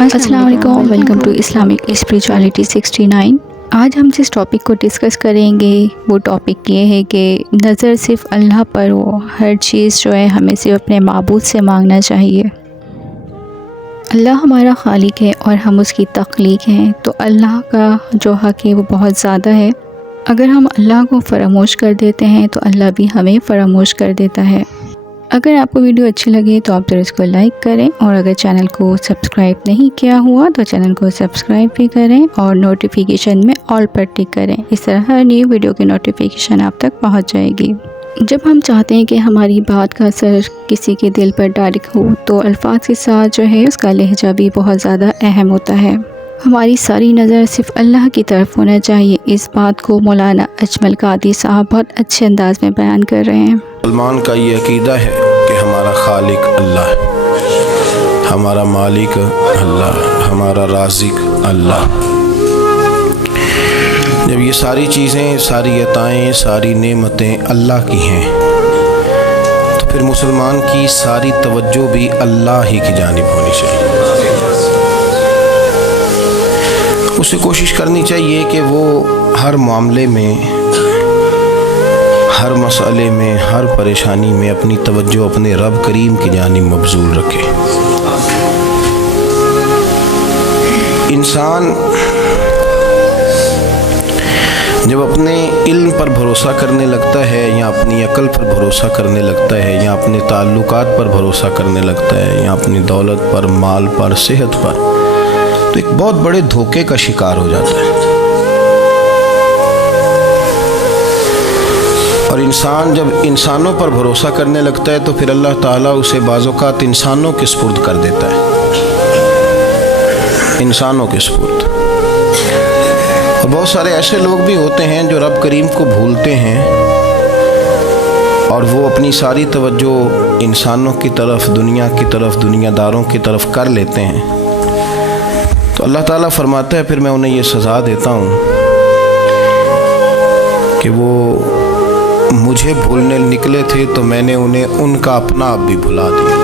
السلام علیکم، welcome to Islamic spirituality 69۔ آج ہم جس ٹاپک کو ڈسکس کریں گے وہ ٹاپک یہ ہے کہ نظر صرف اللہ پر ہو، ہر چیز جو ہے ہمیں صرف اپنے معبود سے مانگنا چاہیے۔ اللہ ہمارا خالق ہے اور ہم اس کی تخلیق ہیں، تو اللہ کا جو حق ہے وہ بہت زیادہ ہے۔ اگر ہم اللہ کو فراموش کر دیتے ہیں تو اللہ بھی ہمیں فراموش کر دیتا ہے۔ اگر آپ کو ویڈیو اچھی لگے تو آپ ضرور اس کو لائک کریں، اور اگر چینل کو سبسکرائب نہیں کیا ہوا تو چینل کو سبسکرائب بھی کریں اور نوٹیفیکیشن میں آل پر ٹک کریں۔ اس طرح ہر نئی ویڈیو کی نوٹیفیکیشن آپ تک پہنچ جائے گی۔ جب ہم چاہتے ہیں کہ ہماری بات کا اثر کسی کے دل پر ڈائریکٹ ہو تو الفاظ کے ساتھ جو ہے اس کا لہجہ بھی بہت زیادہ اہم ہوتا ہے۔ ہماری ساری نظر صرف اللہ کی طرف ہونا چاہیے۔ اس بات کو مولانا اجمل قادری صاحب بہت اچھے انداز میں بیان کر رہے ہیں۔ مسلمان کا یہ عقیدہ ہے کہ ہمارا خالق اللہ ہے، ہمارا مالک اللہ، ہمارا رازق اللہ۔ جب یہ ساری چیزیں، ساری عطائیں، ساری نعمتیں اللہ کی ہیں تو پھر مسلمان کی ساری توجہ بھی اللہ ہی کی جانب ہونی چاہیے۔ اسے کوشش کرنی چاہیے کہ وہ ہر معاملے میں، ہر مسئلے میں، ہر پریشانی میں اپنی توجہ اپنے رب کریم کی جانب مبذول رکھے۔ انسان جب اپنے علم پر بھروسہ کرنے لگتا ہے، یا اپنی عقل پر بھروسہ کرنے لگتا ہے، یا اپنے تعلقات پر بھروسہ کرنے لگتا ہے، یا اپنی دولت پر، مال پر، صحت پر، تو ایک بہت بڑے دھوکے کا شکار ہو جاتا ہے۔ اور انسان جب انسانوں پر بھروسہ کرنے لگتا ہے تو پھر اللہ تعالیٰ اسے بعض اوقات انسانوں کے سپرد کر دیتا ہے، انسانوں کے سپرد۔ اور بہت سارے ایسے لوگ بھی ہوتے ہیں جو رب کریم کو بھولتے ہیں اور وہ اپنی ساری توجہ انسانوں کی طرف، دنیا کی طرف، دنیا داروں کی طرف کر لیتے ہیں، تو اللہ تعالیٰ فرماتا ہے پھر میں انہیں یہ سزا دیتا ہوں کہ وہ مجھے بھولنے نکلے تھے تو میں نے انہیں ان کا اپنا آپ بھی بھلا دیا،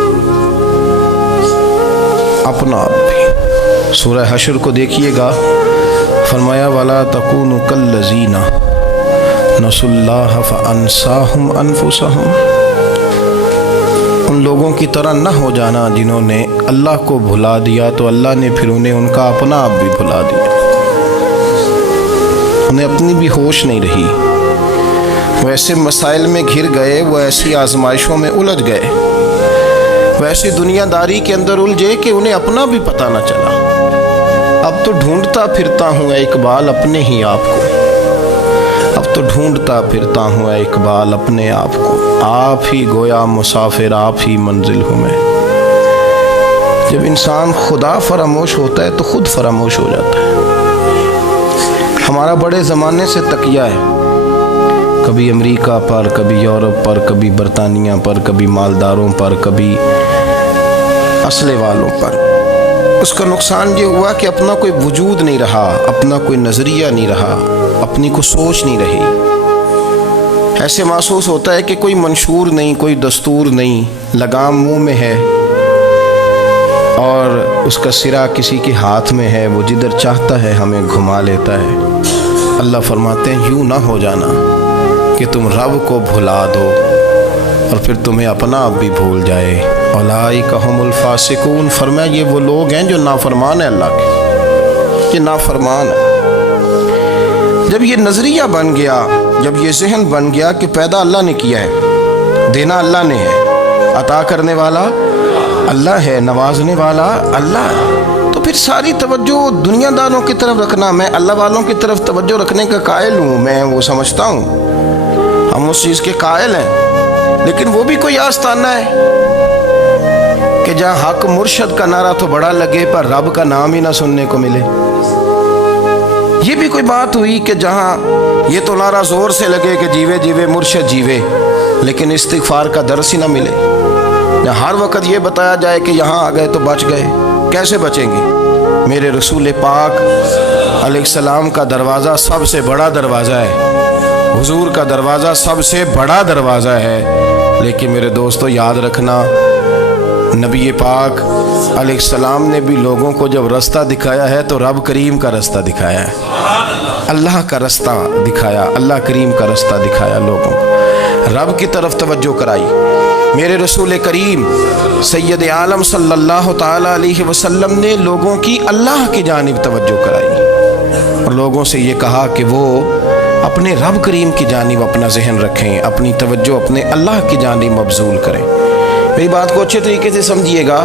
اپنا آپ بھی۔ سورہ حشر کو دیکھیے گا، فرمایا وَلَا تَكُونُوا كَالَّذِينَ نَسُوا اللَّهَ فَأَنسَاهُمْ أَنفُسَهُمْ۔ ان لوگوں کی طرح نہ ہو جانا جنہوں نے اللہ کو بھلا دیا تو اللہ نے پھر انہیں ان کا اپنا آپ بھی بھلا دیا، انہیں اپنی بھی ہوش نہیں رہی۔ وہ ایسے مسائل میں گھر گئے، وہ ایسی آزمائشوں میں الجھ گئے، وہ ایسی دنیا داری کے اندر الجھے کہ انہیں اپنا بھی پتہ نہ چلا۔ اب تو ڈھونڈتا پھرتا ہوں اے اقبال اپنے ہی آپ کو، اب تو ڈھونڈتا پھرتا ہوں اے اقبال اپنے آپ کو، آپ ہی گویا مسافر، آپ ہی منزل ہوں میں۔ جب انسان خدا فراموش ہوتا ہے تو خود فراموش ہو جاتا ہے۔ ہمارا بڑے زمانے سے تکیہ ہے، کبھی امریکہ پر، کبھی یورپ پر، کبھی برطانیہ پر، کبھی مالداروں پر، کبھی اسلحے والوں پر۔ اس کا نقصان یہ ہوا کہ اپنا کوئی وجود نہیں رہا، اپنا کوئی نظریہ نہیں رہا، اپنی کوئی سوچ نہیں رہی۔ ایسے محسوس ہوتا ہے کہ کوئی منشور نہیں، کوئی دستور نہیں، لگام منہ میں ہے اور اس کا سرا کسی کے ہاتھ میں ہے، وہ جدھر چاہتا ہے ہمیں گھما لیتا ہے۔ اللہ فرماتے ہیں یوں نہ ہو جانا کہ تم رب کو بھلا دو اور پھر تمہیں اپنا آپ بھی بھول جائے۔ اولئک ھم الفاسقون، فرمایا یہ وہ لوگ ہیں جو نافرمان ہیں اللہ کے، یہ نافرمان ہے۔ جب یہ نظریہ بن گیا، جب یہ ذہن بن گیا کہ پیدا اللہ نے کیا ہے، دینا اللہ نے ہے، عطا کرنے والا اللہ ہے، نوازنے والا اللہ ہے، تو پھر ساری توجہ دنیا داروں کی طرف رکھنا، میں اللہ والوں کی طرف توجہ رکھنے کا قائل ہوں، میں وہ سمجھتا ہوں، ہم اس چیز کے قائل ہیں، لیکن وہ بھی کوئی آستانہ ہے کہ جہاں حق مرشد کا نعرہ تو بڑا لگے پر رب کا نام ہی نہ سننے کو ملے۔ یہ بھی کوئی بات ہوئی کہ جہاں یہ تو نعرہ زور سے لگے کہ جیوے جیوے مرشد جیوے، لیکن استغفار کا درس ہی نہ ملے۔ جہاں ہر وقت یہ بتایا جائے کہ یہاں آ گئے تو بچ گئے، کیسے بچیں گے؟ میرے رسول پاک علیہ السلام کا دروازہ سب سے بڑا دروازہ ہے، حضور کا دروازہ سب سے بڑا دروازہ ہے، لیکن میرے دوستو یاد رکھنا नबी पाक अलैहिस्सलाम ने भी लोगों को जब रास्ता दिखाया है तो रब करीम का रास्ता दिखाया है, अल्लाह का रास्ता दिखाया, अल्लाह करीम का रास्ता दिखाया, लोगों को रब की तरफ तवज्जो कराई। मेरे रसूल करीम सैयद आलम सल्लल्लाहु ताला अलैहि वसल्लम ने लोगों की अल्लाह की जानिब तवज्जो कराई और लोगों से ये कहा कि वो अपने रब करीम की जानिब अपना जहन रखें, अपनी तवज्जो अपने अल्लाह की जानिब मबजूल करें। मेरी बात को अच्छे तरीके से समझिएगा।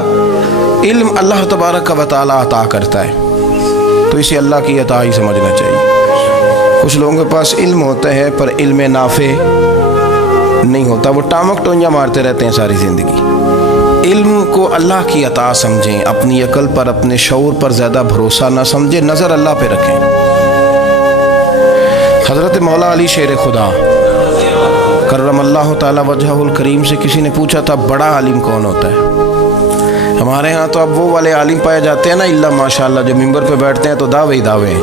इल्म अल्लाह तबारक व तआला अता करता है, तो इसे अल्लाह की अता ही समझना चाहिए। कुछ लोगों के पास इल्म होता है पर इल्म नाफे नहीं होता, वो टामक टोंजा मारते रहते हैं सारी ज़िंदगी। इल्म को अल्लाह की अता समझें, अपनी अकल पर अपने शऊर पर ज़्यादा भरोसा ना समझें, नज़र अल्लाह पे रखें। हज़रत मौला अली शेर खुदा करमल्लाहु ताला वजहुल करीम से किसी ने पूछा था बड़ा आलिम कौन होता है। हमारे यहाँ तो अब वो वाले आलिम पाए जाते हैं ना, इल्ला माशाअल्लाह, जो मिंबर पे बैठते हैं तो दावे ही दावे,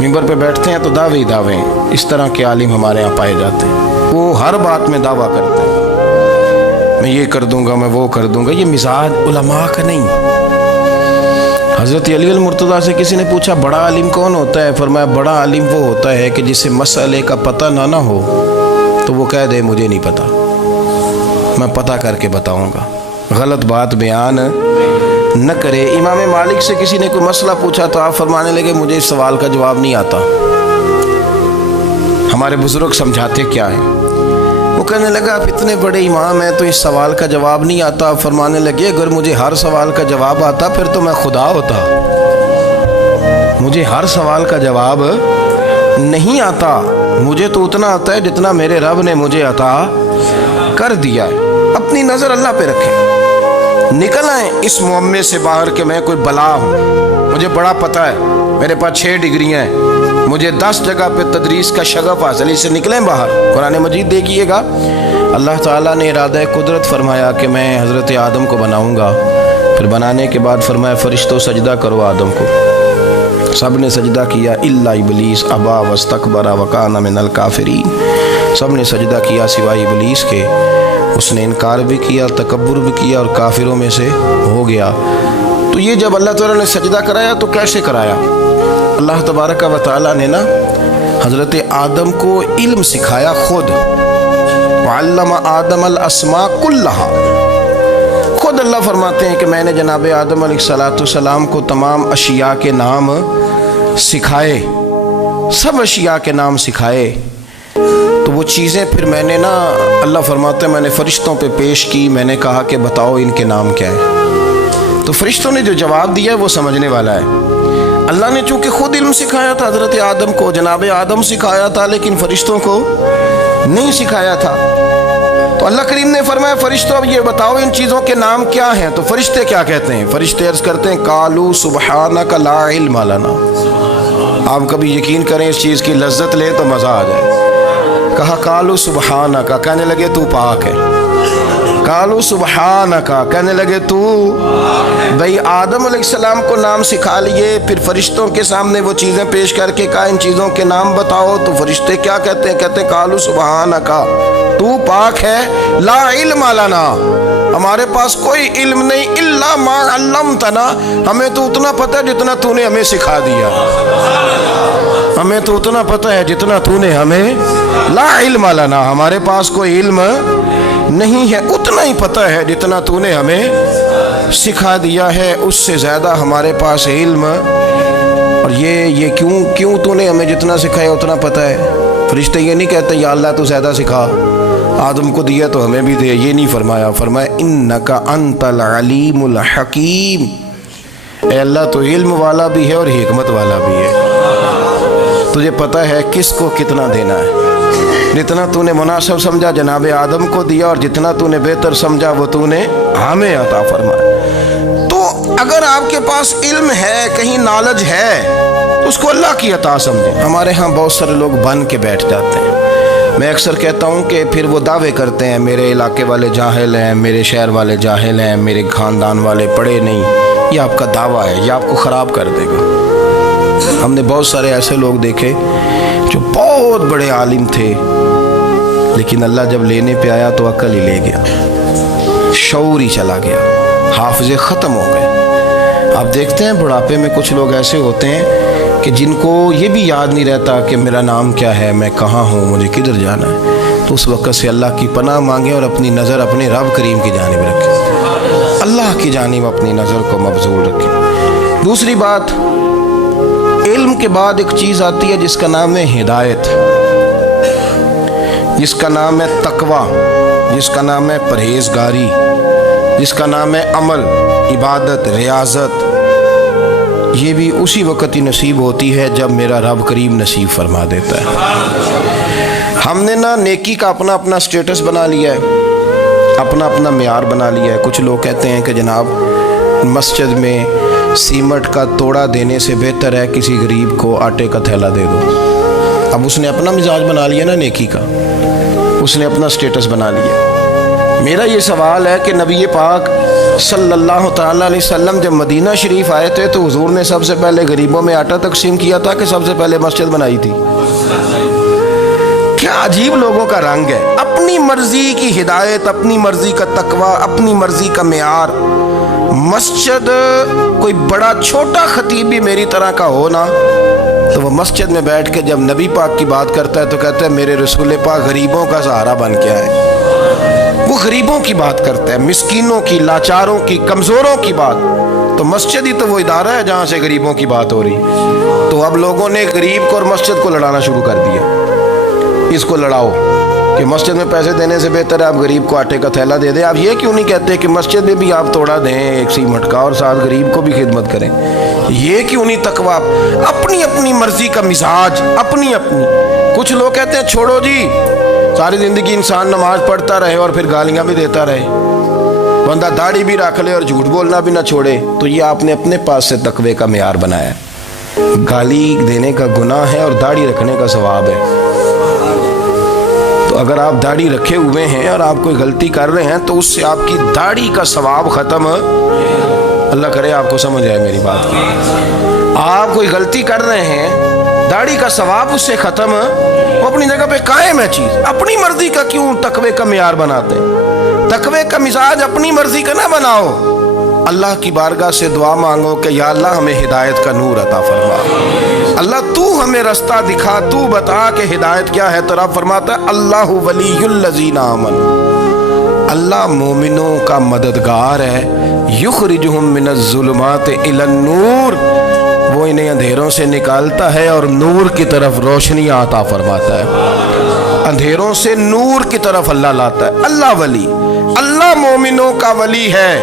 मिंबर पे बैठते हैं तो दावे ही दावे, इस तरह के आलिम हमारे यहाँ पाए जाते हैं। वो हर बात में दावा करते हैं, मैं ये कर दूंगा, मैं वो कर दूंगा। ये मिजाज उलमा का नहीं। हज़रत अली अल-मुर्तज़ा से किसी ने पूछा बड़ा आलिम कौन होता है, फरमाया बड़ा आलिम वो होता है कि जिसे मसले का पता ना हो तो वो कह दे मुझे नहीं पता, मैं पता करके बताऊंगा, गलत बात बयान न करे। इमाम मालिक से किसी ने कोई मसला पूछा तो आप फरमाने लगे मुझे इस सवाल का जवाब नहीं आता, हमारे बुजुर्ग समझाते क्या है। वो कहने लगा आप इतने बड़े इमाम हैं तो इस सवाल का जवाब नहीं आता। आप फरमाने लगे अगर मुझे हर सवाल का जवाब आता फिर तो मैं खुदा होता, मुझे हर सवाल का जवाब नहीं आता, मुझे तो उतना आता है जितना मेरे रब ने मुझे अता कर दिया है। अपनी नज़र अल्लाह पे रखें, निकल आए इस मुअम्मे से बाहर के मैं कोई बला हूँ, मुझे बड़ा पता है, मेरे पास 6 डिग्रियाँ हैं, मुझे 10 जगह पे तदरीस का शगफ हासिल, इससे निकलें बाहर। कुरान मजीद देखिएगा, अल्लाह ताला ने इरादा कुदरत फरमाया कि मैं हज़रत आदम को बनाऊँगा, फिर बनाने के बाद फरमाया फ़रिश्तों सजदा करो आदम को। सब ने सजदा किया इल्ला इबलीस अबा वस्तकबरा वकाना मिनल काफिरीन। सब ने सजदा किया सिवाय इबलीस के, उसने इनकार भी किया, तकब्बुर भी किया और काफिरों में से हो गया। तो ये जब अल्लाह ताला ने सजदा कराया तो कैसे कराया? अल्लाह तबारक व तआला ने ना हज़रत आदम को इल्म सिखाया खुद। वअल्लमा आदम अल अस्मा कुल्लहा, खुद अल्लाह फरमाते हैं कि मैंने जनाब आदम अलैहिस्सलाम को तमाम अशिया के नाम सिखाए, सब अशिया के नाम सिखाए। तो वो चीज़ें फिर मैंने ना, अल्लाह फरमाते हैं मैंने फ़रिश्तों पे पेश की, मैंने कहा कि बताओ इनके नाम क्या है। तो फ़रिश्तों ने जो जवाब दिया है वो समझने वाला है। अल्लाह ने चूँकि ख़ुद इल्म सिखाया था हज़रत आदम को, जनाब आदम सिखाया था, लेकिन फ़रिश्तों को नहीं सिखाया था। तो अल्लाह करीम ने फरमाया फ़रिश्तों अब ये बताओ इन चीज़ों के नाम क्या हैं। तो फ़रिश्ते क्या कहते हैं? फ़रिश्ते अर्ज़ करते हैं कालू सुबहानका ला इल्म लना। आप कभी यकीन करें इस चीज़ की लज्जत ले तो मज़ा आ जाए। कहा कालू सुबहानका, कहने लगे तू पाक है। कालू सुबहानका, कहने लगे तू, भाई आदम अलैहिस्सलाम को नाम सिखा लिए, फिर फरिश्तों के सामने वो चीज़ें पेश करके कहा इन चीज़ों के नाम बताओ। तो फरिश्ते क्या कहते हैं? कहते हैं कालू सुबहानका, तू पाक है, ला इल्म लना, हमारे पास कोई इल्म नहीं, इल्ला मा अल्लमतना, हमें तो उतना पता है जितना तूने हमें सिखा दिया, हमें तो उतना पता है जितना तूने हमें, ला इल्म लना, हमारे पास कोई इल्म नहीं है, उतना ही पता है जितना तूने हमें सिखा दिया है, उससे ज़्यादा हमारे पास इल्म। और ये क्यों तूने हमें जितना सिखाया उतना पता है। फरिश्ते ये नहीं कहते या अल्लाह तू ज़्यादा सिखा, आदम को दिया तो हमें भी दे, ये नहीं फरमाया। फरमाया इन्नका अंतल अलीमुल हकीम, ए अल्लाह तो इल्म वाला भी है और हिकमत वाला भी है, तुझे पता है किसको कितना देना है। जितना तूने मुनासिब समझा जनाब आदम को दिया और जितना तूने बेहतर समझा वो तूने हमें अता फरमाया। तो अगर आपके पास इल्म है, कहीं नॉलेज है, तो उसको अल्लाह की अता समझें। हमारे यहाँ बहुत सारे लोग बन के बैठ जाते हैं। मैं अक्सर कहता हूँ कि फिर वो दावे करते हैं मेरे इलाके वाले जाहिल हैं, मेरे शहर वाले जाहिल हैं, मेरे ख़ानदान वाले पढ़े नहीं। ये आपका दावा है, ये आपको ख़राब कर देगा। हमने बहुत सारे ऐसे लोग देखे जो बहुत बड़े आलिम थे, लेकिन अल्लाह जब लेने पे आया तो अक्ल ही ले गया। शऊर ही चला गया, हाफिज़े ख़त्म हो गए। आप देखते हैं बुढ़ापे में कुछ लोग ऐसे होते हैं कि जिनको ये भी याद नहीं रहता कि मेरा नाम क्या है, मैं कहाँ हूँ, मुझे किधर जाना है। तो उस वक़्त से अल्लाह की पनाह मांगें और अपनी नज़र अपने रब करीम की जानिब रखें, अल्लाह की जानिब अपनी नज़र को मबजूल रखें। दूसरी बात, इल्म के बाद एक चीज़ आती है जिसका नाम है हिदायत, जिसका नाम है तकवा, जिसका नाम है परहेज़गारी, जिसका नाम है अमल, इबादत, रियाजत। ये भी उसी वक़्त ही नसीब होती है जब मेरा रब करीम नसीब फरमा देता है। हमने ना नेकी का अपना अपना स्टेटस बना लिया है, अपना अपना मेयार बना लिया है। कुछ लोग कहते हैं कि जनाब मस्जिद में सीमट का तोड़ा देने से बेहतर है किसी गरीब को आटे का थैला दे दो। अब उसने अपना मिजाज बना लिया ना नेकी का, उसने अपना स्टेटस बना लिया। मेरा ये सवाल है कि नबी पाक सल्लल्लाहु तआला अलैहि वसल्लम जब मदीना शरीफ आए थे तो हुजूर ने सबसे पहले गरीबों में आटा तकसीम किया था कि सबसे पहले मस्जिद बनाई थी? क्या अजीब लोगों का रंग है, अपनी मर्जी की हिदायत, अपनी मर्जी का तकवा, अपनी मर्जी का मेयार। मस्जिद कोई बड़ा छोटा खतीब भी मेरी तरह का हो ना, तो वो मस्जिद में बैठ के जब नबी पाक की बात करता है तो कहता है मेरे रसूल पाक गरीबों का सहारा बन के आए। वो गरीबों की बात करता है, मिस्कीनों की, लाचारों की, कमज़ोरों की बात। तो मस्जिद ही तो वो इदारा है जहाँ से गरीबों की बात हो रही। तो अब लोगों ने गरीब को और मस्जिद को लड़ाना शुरू कर दिया, इसको लड़ाओ कि मस्जिद में पैसे देने से बेहतर है आप गरीब को आटे का थैला दे दें। आप ये क्यों नहीं कहते कि मस्जिद में भी आप तोड़ा दें एक सीमट का और साथ गरीब को भी खिदमत करें? ये क्यों नहीं तकवा? अपनी अपनी मर्जी का मिजाज, अपनी अपनी। कुछ लोग कहते हैं छोड़ो जी, सारी ज़िंदगी इंसान नमाज पढ़ता रहे और फिर गालियाँ भी देता रहे, बंदा दाढ़ी भी रख ले और झूठ बोलना भी ना छोड़े। तो ये आपने अपने पास से तकवे का मेयार बनाया। गाली देने का गुनाह है और दाढ़ी रखने का सवाब है। तो अगर आप दाढ़ी रखे हुए हैं और आप कोई गलती कर रहे हैं तो उससे आपकी दाढ़ी का सवाब ख़त्म, अल्लाह करे आपको समझ आए मेरी बात की। आप कोई गलती कर रहे हैं, दाढ़ी का सवाब उससे ख़त्म, वो अपनी जगह पे कायम है चीज़। अपनी मर्जी का क्यों तकवे का मेयार बनाते हैं? तकवे का मिजाज अपनी मर्जी का ना बनाओ। अल्लाह की बारगाह से दुआ मांगो कि या अल्लाह हमें हिदायत का नूर अता फरमा, अल्लाह तू हमें रास्ता दिखा, तू बता कि हिदायत क्या है। तो रब फरमाता है अल्लाहु वलियुल लज़ीना आमन, अल्लाह मोमिनों का मददगार है। युखरिजुहुम मिनज़्ज़ुलुमाति इलन नूर, वो इन्हें अंधेरों से निकालता है और नूर की तरफ रोशनी आता फरमाता है। अंधेरों से नूर की तरफ अल्लाह लाता है। अल्लाह वली, अल्लाह मोमिनों का वली है,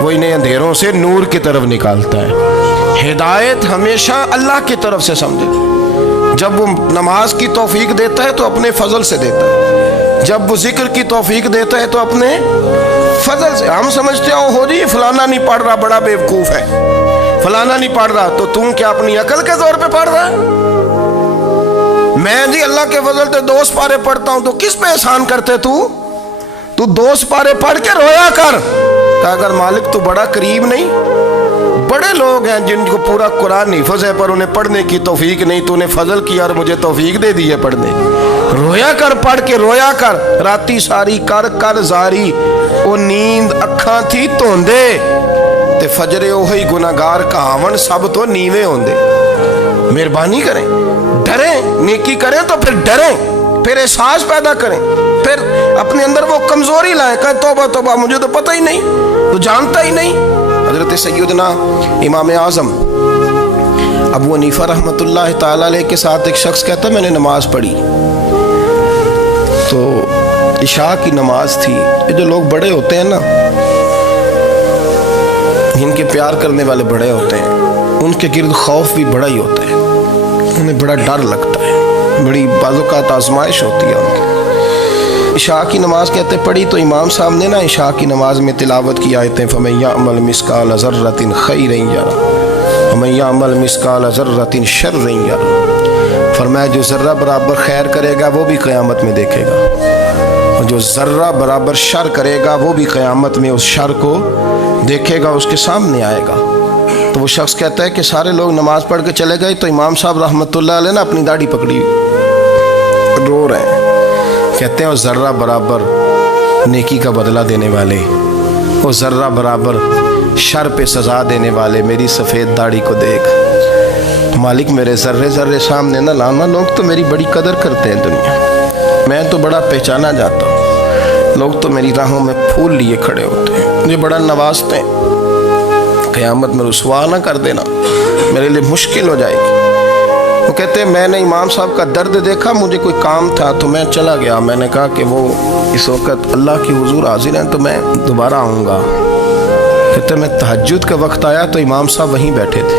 वो इन्हें अंधेरों से नूर की तरफ निकालता है। हिदायत हमेशा अल्लाह की तरफ से समझे। जब वो नमाज की तौफीक देता है तो अपने फजल से देता है, जब वो जिक्र की तौफीक देता है तो अपने फजल से। हम समझते हो जी फलाना नहीं पढ़ रहा बड़ा बेवकूफ़ है, फलाना नहीं पढ़ रहा, तो तुम क्या अपनी अकल के जोर पे पढ़ रहा है? मैं जी अल्लाह के फजल से 2 पारे पढ़ता हूं, तो किस पे एहसान करते तू 2 पारे पढ़ के रोया कर। कहा अगर मालिक तो बड़ा करीब नहीं, बड़े लोग हैं जिनको पूरा कुरान हिफ्ज़ है पर उन्हें पढ़ने की तौफीक नहीं, तूने फजल किया और मुझे तौफीक दे दी है पढ़ने। रोया कर, पढ़ के रोया कर। राती सारी कर कर जारी, वो नींद अखा थी धोंदे ते फजरे ओही गुनाहगार कहावन सब तो नीवे होंदे। मेहरबानी करें, डरें, नेकी करें तो फिर डरें, फिर एहसास पैदा करें, फिर अपने अंदर वो कमजोरी लाएं। कहें तौबा तौबा मुझे तो पता ही नहीं, तो जानता ही नहीं। हजरत सैयदना इमाम आज़म अबू हनीफा रहमतुल्लाह ताला अलैह के साथ एक शख्स कहता मैंने नमाज पढ़ी, तो इशा की नमाज थी। ये जो लोग बड़े होते हैं ना, जिनके प्यार करने वाले बड़े होते हैं, उनके गिर्द खौफ भी बड़ा ही होता है, उन्हें बड़ा डर लगता है, बड़ी बाज़-ओ-क़ात आज़माइश होती है उनकी। इशा की नमाज कहते पढ़ी तो इमाम साहब ने ना इशा की नमाज में तिलावत की आयतें फ़मन यअमल मिस्काल ज़र्रतिन खैरन यरा वमन यअमल मिस्काल ज़र्रतिन शर्रन यरा। फरमाया जो ज़र्रा बराबर खैर करेगा वो भी क़यामत में देखेगा, और जो ज़र्रा बराबर शर करेगा वो भी क़यामत में उस शर को देखेगा, उसके सामने आएगा। तो वो शख्स कहता है कि सारे लोग नमाज पढ़ के चले गए, तो इमाम साहब रहमतुल्लाह अलैह ने अपनी दाढ़ी पकड़ी, रो रहे हैं। कहते हैं और ज़र्रा बराबर नेकी का बदला देने वाले वो ज़र्रा बराबर शर पे सज़ा देने वाले मेरी सफ़ेद दाढ़ी को देख। मालिक मेरे ज़र्रे ज़र्रे सामने न लाना, लोग तो मेरी बड़ी कदर करते हैं दुनिया, मैं तो बड़ा पहचाना जाता हूँ, लोग तो मेरी राहों में फूल लिए खड़े होते हैं, मुझे बड़ा नवाजते हैं। क़यामत में रुसवा ना कर देना, मेरे लिए मुश्किल हो जाएगी। वो कहते हैं मैंने इमाम साहब का दर्द देखा, मुझे कोई काम था तो मैं चला गया। मैंने कहा कि वो इस वक्त अल्लाह की हुजूर हाजिर हैं तो मैं दोबारा आऊँगा। कहते मैं तहज्जुद का वक्त आया तो इमाम साहब वहीं बैठे थे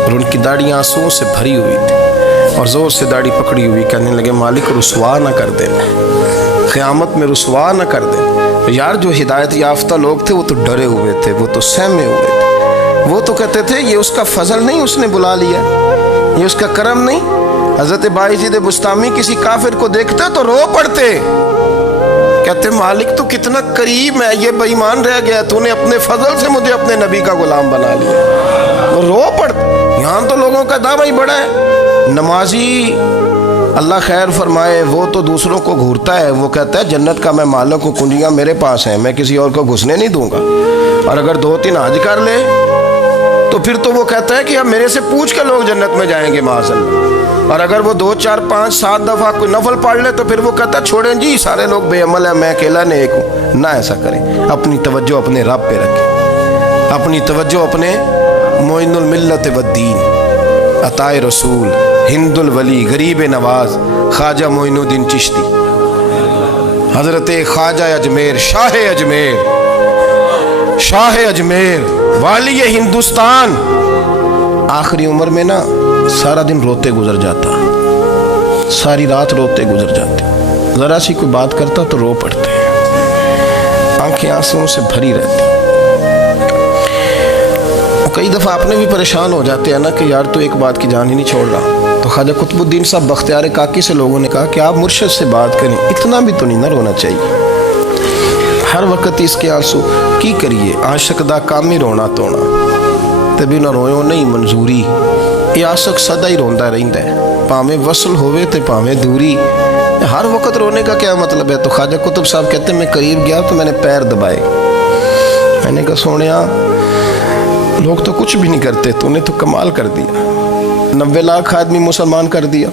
और उनकी दाढ़ी आंसुओं से भरी हुई थी और ज़ोर से दाढ़ी पकड़ी हुई, कहने लगे मालिक रुसवा ना कर देना, क़यामत में रुसवा ना कर देना। तो यार जो हिदायत याफ्ता लोग थे वो तो डरे हुए थे, वो तो सहमे हुए थे, वो तो कहते थे ये उसका फजल नहीं, उसने बुला लिया, ये उसका करम नहीं। हज़रत बायज़ीद बुस्तामी किसी काफिर को देखते तो रो पड़ते, कहते मालिक तो कितना करीब है, ये बेईमान रह गया, तूने अपने फजल से मुझे अपने नबी का गुलाम बना लिया। वो रो पड़ते। यहाँ तो लोगों का दावा ही बड़ा है। नमाजी अल्लाह खैर फरमाए वो तो दूसरों को घूरता है, वो कहता है जन्नत का मैं मालिक हूँ, कुंजियाँ मेरे पास हैं, मैं किसी और को घुसने नहीं दूंगा। और अगर 2-3 हज कर ले तो फिर तो वो कहता है कि अब मेरे से पूछ के लोग जन्नत में जाएंगे माज़अल्लाह। और अगर वो 2, 4, 5, 7 दफ़ा कोई नफल पढ़ ले तो फिर वो कहता है छोड़ें जी सारे लोग बेअमल है, मैं अकेला नेक हूँ। ना ऐसा करें, अपनी तवज्जो अपने रब पे रखें, अपनी तवज्जो अपने मोइनुल मिल्लत वद्दीन, अताए रसूल, हिंदुल वली, गरीब नवाज ख्वाजा मोइनुद्दीन चिश्ती, हज़रत ख्वाजा अजमेर, शाह अजमेर, वाली हिंदुस्तान। आखिरी उम्र में ना सारा दिन रोते गुजर जाता, सारी रात रोते गुजर जाते, ज़रा सी कोई बात करता तो रो पड़ते, आंखें आंसुओं से भरी रहती। कई दफ़ा आपने भी परेशान हो जाते हैं ना कि यार तो एक बात की जान ही नहीं छोड़ रहा। तो ख्वाजा कुतुबुद्दीन साहब बख्तियार काकी से लोगों ने कहा कि आप मुर्शिद से बात करें, इतना भी तो नहीं ना रोना चाहिए, हर वक्त इसके आंसू की करिए, आशक दा काम ही रोना तोना, तभी ना रोयो नहीं मंजूरी। ये आशक सदा ही रोंदा रहिंदा है, भावें वसल होवे ते भावें दूरी, हर वक्त रोने का क्या मतलब है। तो ख्वाजा कुतुब साहब कहते मैं करीब गया तो मैंने पैर दबाए, मैंने कहा सोनिया लोग तो कुछ भी नहीं करते, तूने तो कमाल कर दिया, 90 लाख आदमी मुसलमान कर दिया,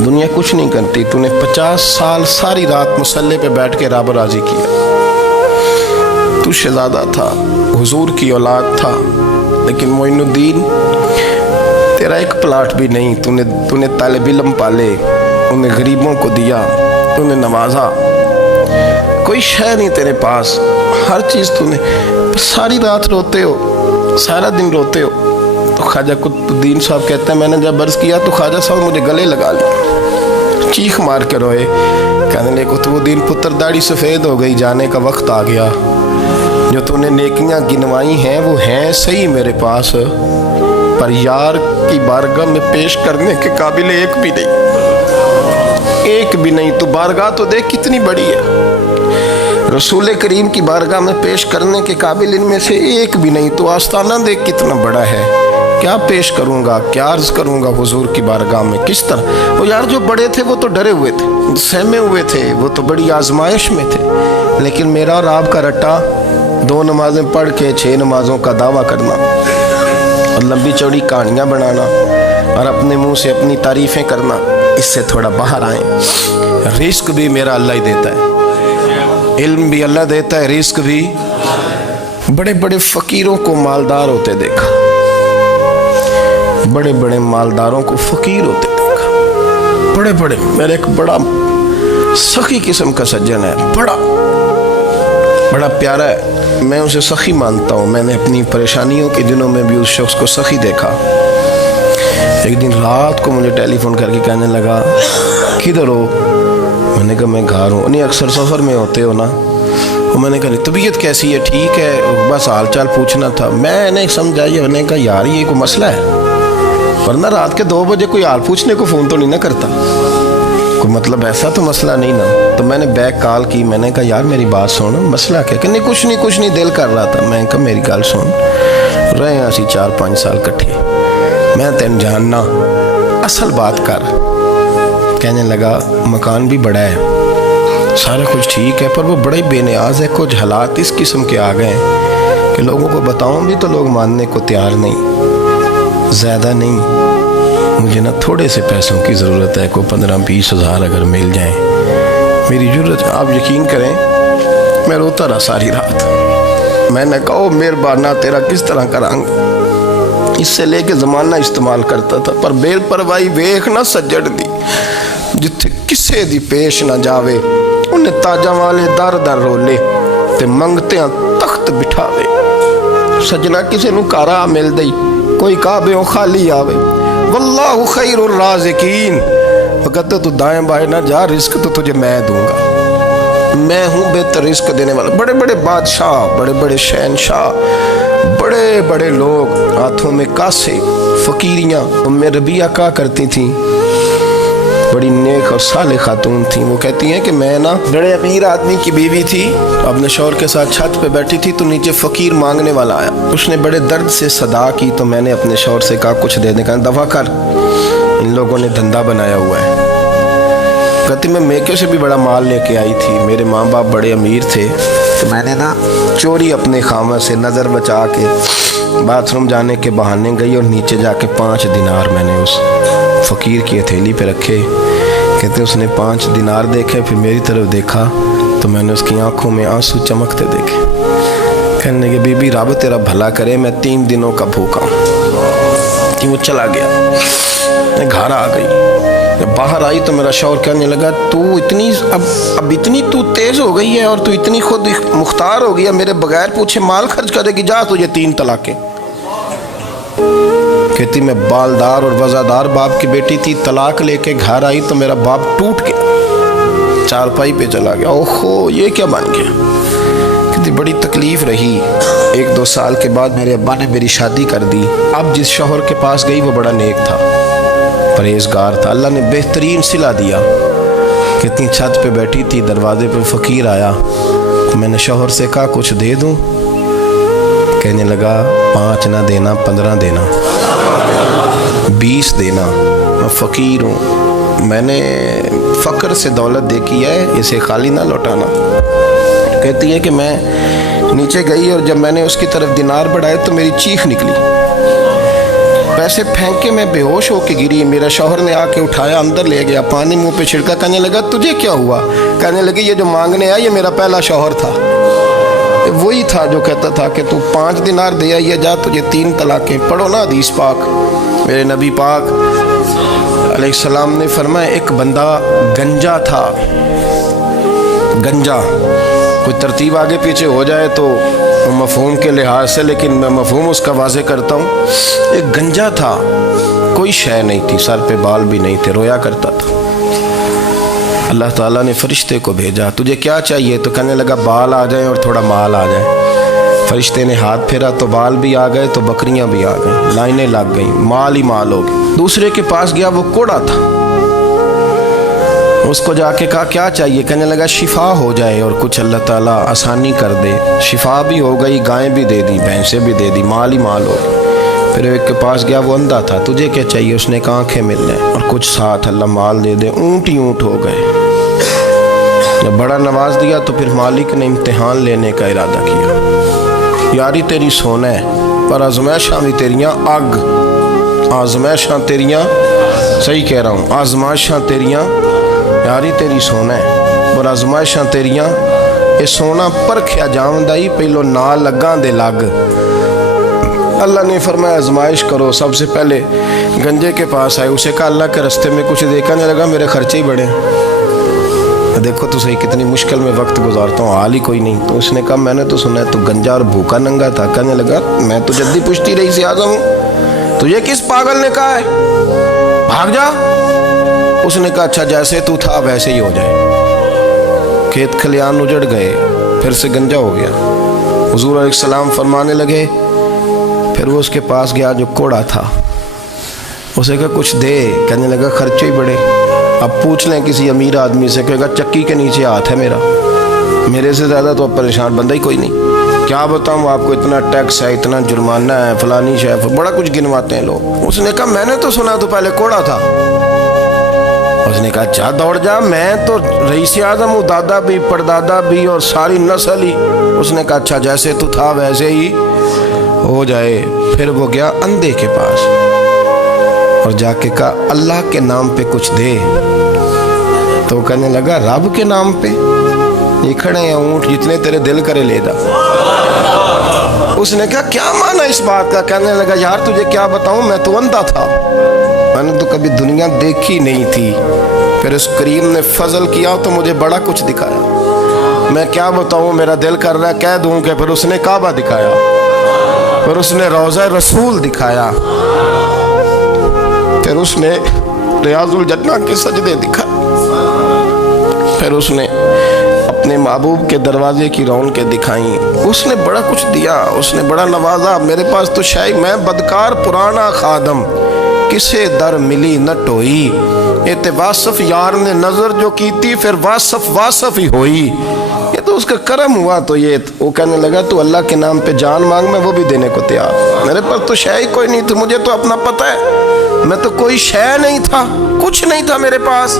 दुनिया कुछ नहीं करती, तूने 50 साल सारी रात मुसल्ले पे बैठ के रब राजी किया। तू शहजादा था, हुजूर की औलाद था, लेकिन मोइनुद्दीन तेरा एक प्लाट भी नहीं, तूने तालिब इल्म पाले, उन्हें गरीबों को दिया, उन्हें नवाजा, कोई शय नहीं तेरे पास, हर चीज़ तूने, सारी रात रोते हो, सारा दिन रोते हो। तो ख्वाजा कुतुबुद्दीन साहब कहते हैं मैंने जब अर्ज़ किया तो ख्वाजा साहब मुझे गले लगा लिया, चीख मार के रोए, कहने लगे कुतुबुद्दीन पुत्र दाढ़ी सफ़ेद हो गई, जाने का वक्त आ गया, जो तूने नेकियां गिनवाई हैं वो हैं सही मेरे पास, पर यार की बारगाह में पेश करने के काबिल एक भी नहीं। तू बारगाह तो देख कितनी बड़ी है, रसूल करीम की बारगाह में पेश करने के काबिल इनमें से एक भी नहीं। तो आस्ताना देख कितना बड़ा है, क्या पेश करूँगा, क्या अर्ज़ करूँगा हुजूर की बारगाह में, किस तरह। वो यार जो बड़े थे वो तो डरे हुए थे, सहमे हुए थे, वो तो बड़ी आजमाइश में थे, लेकिन मेरा और आपका रट्टा 2 नमाजें पढ़ के 6 नमाजों का दावा करना और लंबी चौड़ी कहानियाँ बनाना और अपने मुँह से अपनी तारीफ़ें करना, इससे थोड़ा बाहर आए। रिस्क भी मेरा अल्लाह ही देता है, इल्म भी अल्लाह देता है, रिस्क भी। बड़े बड़े फ़कीरों को मालदार होते देखा, बड़े बड़े मालदारों को फ़कीर होते देखा, बड़े बड़े। मेरे एक बड़ा सखी किस्म का सज्जन है, बड़ा प्यारा है, मैं उसे सखी मानता हूँ। मैंने अपनी परेशानियों के दिनों में भी उस शख्स को सखी देखा। एक दिन रात को मुझे टेलीफोन करके कहने लगा किधर हो, मैंने कहा मैं घर हूँ। नहीं अक्सर सफ़र में होते हो ना, और मैंने कहा तबीयत कैसी है, ठीक है, बस हाल चाल पूछना था। मैंने समझाई, मैंने कहा यार ये कोई मसला है, वरना रात के 2 बजे कोई हाल पूछने को फ़ोन तो नहीं ना करता, कोई मतलब ऐसा तो मसला नहीं ना। तो मैंने बैक कॉल की, मैंने कहा यार मेरी बात सुन, मसला क्या। कि नहीं कुछ नहीं दिल कर रहा था। मैं कहा मेरी गल सुन, रहे असी 4-5 साल कट्ठे, मैं तेन जानना, असल बात कर। कहने लगा मकान भी बड़ा है, सारा कुछ ठीक है, पर वो बड़े बे नियाज है। कुछ हालात इस किस्म के आ गए हैं कि लोगों को बताऊं भी तो लोग मानने को तैयार नहीं। ज़्यादा नहीं, मुझे ना थोड़े से पैसों की ज़रूरत है, को 15-20 हज़ार अगर मिल जाएं मेरी ज़रूरत। आप यकीन करें मैं रोता रहा सारी रात। मैंने कहा ओ मेहरबाना तेरा किस तरह करांगे, इससे लेके ज़माना इस्तेमाल करता था, पर बेल परवाही वेख ना सज्जड़ दी, जिथे किसे दी पेश ना जावे उन्हें ताजा वाले दर दर रोले ते मंगते तख्त बिठावे। सजना किसे नू कारा मिल दई, कोई काबे ओ खाली आवे। वल्लाहु खैरुर राज़िकीन, वक़्त तू दाएं बाएं ना जा, रिस्क तो तुझे मैं दूंगा। मैं हूँ बेहतर रिस्क देने वाला। बड़े बड़े बादशाह, बड़े बड़े शहनशाह, बड़े बड़े लोग, हाथों में कासे, फ़कीरियाँ। उम्मे रबिया क्या करती थी, बड़ी नेक और साले खातून थी। वो कहती हैं कि मैं ना बड़े अमीर आदमी की बीवी थी, अपने शौहर के साथ छत पे बैठी थी तो नीचे फ़कीर मांगने वाला आया। उसने बड़े दर्द से सदा की तो मैंने अपने शौहर से कहा कुछ देने का, दफ़ा कर, इन लोगों ने धंधा बनाया हुआ है। कहती मैं मेके से भी बड़ा माल लेके आई थी, मेरे माँ बाप बड़े अमीर थे, तो मैंने ना चोरी अपने खामा से नज़र बचा के बाथरूम जाने के बहाने गई और नीचे जाके 5 दिनार मैंने उस फ़कीर की हथेली पे रखे। कहते उसने 5 दिनार देखे, फिर मेरी तरफ देखा तो मैंने उसकी आंखों में आंसू चमकते देखे। कहने लगे बीबी रब तेरा भला करे, मैं 3 दिनों का भूखा हूँ। कि वो चला गया, मैं घर आ गई। जब बाहर आई तो मेरा शौहर कहने लगा तू इतनी अब इतनी तू तेज़ हो गई है और तू इतनी खुद मुख्तार हो गई है, मेरे बगैर पूछे माल खर्च करेगी, जा तुझे 3 तलाक़ें। कहती मैं बालदार और वज़ादार बाप की बेटी थी, तलाक लेके घर आई तो मेरा बाप टूट गया, चारपाई पे चला गया। ओहो ये क्या बन गया। कहती बड़ी तकलीफ़ रही। 1-2 साल के बाद मेरे अब्बा ने मेरी शादी कर दी। अब जिस शौहर के पास गई वो बड़ा नेक था, परहेजगार था, अल्लाह ने बेहतरीन सिला दिया। कितनी छत पे बैठी थी, दरवाजे पे फ़कीर आया तो मैंने शौहर से कहा कुछ दे दूँ। कहने लगा 5 ना देना, 15 देना, 20 देना, मैं फ़कीर हूँ, मैंने फ़क्र से दौलत देखी है, इसे खाली ना लौटाना। कहती है कि मैं नीचे गई और जब मैंने उसकी तरफ दिनार बढ़ाए तो मेरी चीख निकली, पैसे फेंक के मैं बेहोश होके गिरी। मेरा शौहर ने आके उठाया, अंदर ले गया, पानी मुंह पे छिड़का। कहने लगा तुझे क्या हुआ। कहने लगे ये जो मांगने आया ये मेरा पहला शौहर था, वही था जो कहता था कि तू 5 दिनार दे आइए, जा तुझे 3 तलाक़ें। पढ़ो ना हदीस पाक, मेरे नबी पाक अलैहिस्सलाम ने फरमाया एक बंदा गंजा था। गंजा कोई तरतीब आगे पीछे हो जाए तो मफ़हूम के लिहाज से, लेकिन मैं मफ़हूम उसका वाज़े करता हूँ। एक गंजा था, कोई शय नहीं थी, सर पे बाल भी नहीं थे, रोया करता था। अल्लाह ताला ने फरिश्ते को भेजा, तुझे क्या चाहिए। तो कहने लगा बाल आ जाए और थोड़ा माल आ जाए। फरिश्ते ने हाथ फेरा तो बाल भी आ गए तो बकरियां भी आ गई, लाइनें लग गई, माल ही माल हो गए। दूसरे के पास गया, वो कोड़ा था, उसको जाके कहा क्या चाहिए। कहने लगा शिफा हो जाए और कुछ अल्लाह ताला आसानी कर दे। शिफा भी हो गई, गायें भी दे दी, भैंसें भी दे दी, माल ही माल हो गई। फिर एक के पास गया, वो अंधा था, तुझे क्या चाहिए। उसने कहा आँखें मिलने और कुछ साथ अल्लाह माल दे दे। ऊँट ही ऊँट हो गए। जब बड़ा नवाज दिया तो फिर मालिक ने इम्तिहान लेने का इरादा किया। यारी तेरी सोना है पर आजमाइशां भी तेरियां अग, आजमाइशां तेरियां, सही कह रहा हूँ, आजमाइशां तेरियां, यारी तेरी सोना है पर आजमाइशां तेरियां। ये सोना परखिया जावंदा ही पहलो ना लगा दे लग। अल्लाह ने फरमाया आजमाइश करो। सबसे पहले गंजे के पास आए, उसे कहा अल्लाह के रास्ते में कुछ देखने लगा, मेरे खर्चे ही बड़े। देखो तो सही कितनी मुश्किल में वक्त गुजारता हूँ, हाल ही कोई नहीं। तो उसने कहा मैंने तो सुना है तू गंजा और भूखा नंगा था। कहने लगा मैं तो जल्दी पुश्ती रही से आज़म हूँ, तुझे किस पागल ने कहा है, भाग जा। उसने कहा अच्छा जैसे तू था वैसे ही हो जाए। खेत खलियान उजड़ गए, फिर से गंजा हो गया। हुजूर अलैहिस्सलाम फरमाने लगे, फिर वो उसके पास गया जो कोड़ा था, उसे कहा कुछ दे। कहने लगा खर्चे ही बड़े। अब पूछ लें किसी अमीर आदमी से, कहेगा चक्की के नीचे हाथ है मेरा, मेरे से ज़्यादा तो अब परेशान बंदा ही कोई नहीं। क्या बताऊँ आपको, इतना टैक्स है, इतना जुर्माना है, फलानी शय, बड़ा कुछ गिनवाते हैं लोग। उसने कहा मैंने तो सुना तो पहले कोड़ा था اس نے کہا اچھا دوڑ جا، میں تو رئیس اعظم ہوں، دادا بھی پردادا بھی اور ساری نسل ہی۔ اس نے کہا اچھا جیسے تو تھا ویسے ہی ہو جائے۔ پھر وہ گیا اندھے کے پاس اور جا کے کہا اللہ کے نام پہ کچھ دے۔ تو وہ کہنے لگا رب کے نام پہ؟ یہ کھڑے ہیں اونٹ، جتنے تیرے دل کرے لے دا۔ اس نے کہا کیا معنی اس بات کا؟ کہنے لگا یار تجھے کیا بتاؤں، میں تو اندھا تھا، میں نے تو کبھی دنیا دیکھی نہیں تھی، پھر اس کریم نے فضل کیا تو مجھے بڑا کچھ دکھایا۔ میں کیا بتاؤں، میرا دل کر رہا ہے کہہ دوں کہ پھر اس نے کعبہ دکھایا، پھر اس نے روضہ رسول دکھایا، پھر اس نے ریاض الجنہ کے سجدے دکھائے، پھر اس نے اپنے محبوب کے دروازے کی رونقیں دکھائیں۔ اس نے بڑا کچھ دیا، اس نے بڑا نوازا۔ میرے پاس تو شاید میں بدکار پرانا خادم، کسے در ملی نہ ٹوئی، یہ واصف یار نے نظر جو کی تھی پھر واصف ہی ہوئی۔ یہ تو اس کا کرم ہوا۔ تو یہ وہ کہنے لگا تو اللہ کے نام پہ جان مانگ، میں وہ بھی دینے کو تیار۔ میرے پاس تو شے کوئی نہیں تھی، مجھے تو اپنا پتہ ہے، میں تو کوئی شے نہیں تھا، کچھ نہیں تھا میرے پاس۔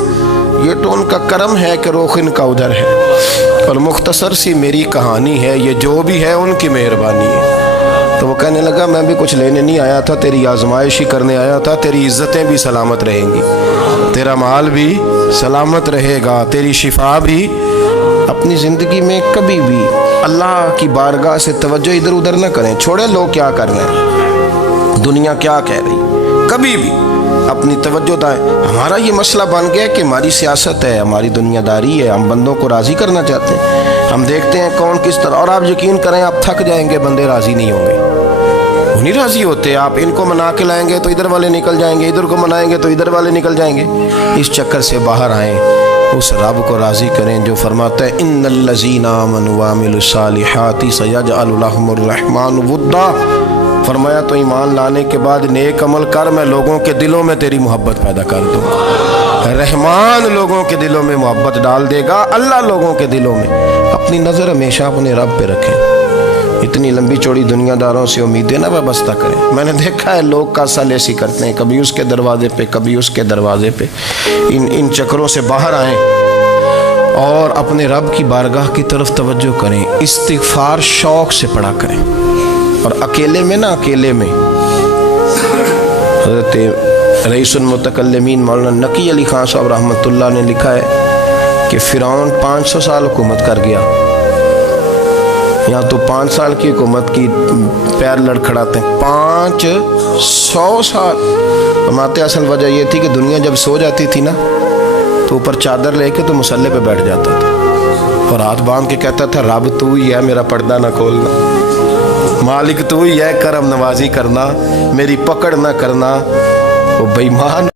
یہ تو ان کا کرم ہے کہ رخ ان کا ادھر ہے، اور مختصر سی میری کہانی ہے، یہ جو بھی ہے ان کی مہربانی ہے۔ تو وہ کہنے لگا میں بھی کچھ لینے نہیں آیا تھا، تیری آزمائش ہی کرنے آیا تھا، تیری عزتیں بھی سلامت رہیں گی، تیرا مال بھی سلامت رہے گا، تیری شفا بھی۔ اپنی زندگی میں کبھی بھی اللہ کی بارگاہ سے توجہ ادھر ادھر نہ کریں، چھوڑیں لوگ کیا کر رہے ہیں، دنیا کیا کہہ رہی، کبھی بھی اپنی توجہ دائیں۔ ہمارا یہ مسئلہ بن گیا کہ ہماری سیاست ہے، ہماری دنیا داری ہے، ہم بندوں کو راضی کرنا چاہتے ہیں، ہم دیکھتے ہیں کون کس طرح، اور آپ یقین کریں آپ تھک جائیں گے، بندے راضی نہیں ہوں گے، وہ نہیں راضی ہوتے۔ آپ ان کو منا کے لائیں گے تو ادھر والے نکل جائیں گے، ادھر کو منائیں گے تو ادھر والے نکل جائیں گے۔ اس چکر سے باہر آئیں، اس رب کو راضی کریں جو فرماتا ہے ان الذین آمنوا وعملوا الصالحات سیجعل لهم الرحمن ودا۔ فرمایا تو ایمان لانے کے بعد نیک عمل کر، میں لوگوں کے دلوں میں تیری محبت پیدا کر دوں گا۔ رحمان لوگوں کے دلوں میں محبت ڈال دے گا، اللہ لوگوں کے دلوں میں۔ اپنی نظر ہمیشہ اپنے رب پہ رکھیں، اتنی لمبی چوڑی دنیا داروں سے امیدیں نہ وابستہ کریں۔ میں نے دیکھا ہے لوگ کاسا لیسی کرتے ہیں، کبھی اس کے دروازے پہ کبھی اس کے دروازے پہ۔ ان چکروں سے باہر آئیں اور اپنے رب کی بارگاہ کی طرف توجہ کریں، استغفار شوق سے پڑھا کریں، اور اکیلے میں نہ، اکیلے میں۔ حضرت رئیس المتکلمین مولانا نقی علی خان صاحب رحمۃ اللہ نے لکھا ہے کہ فرعون 500 سال حکومت کر گیا، یہاں تو 5 سال کی حکومت کی پیر لڑکھڑاتے ہیں، 500 سال۔ فرماتے اصل وجہ یہ تھی کہ دنیا جب سو جاتی تھی نا تو اوپر چادر لے کے تو مصلے پہ بیٹھ جاتا تھا اور ہاتھ باندھ کے کہتا تھا رب تو ہی ہے، میرا پردہ نہ کھولنا، مالک تو ہی ہے، کرم نوازی کرنا، میری پکڑ نہ کرنا۔ وہ بے ایمان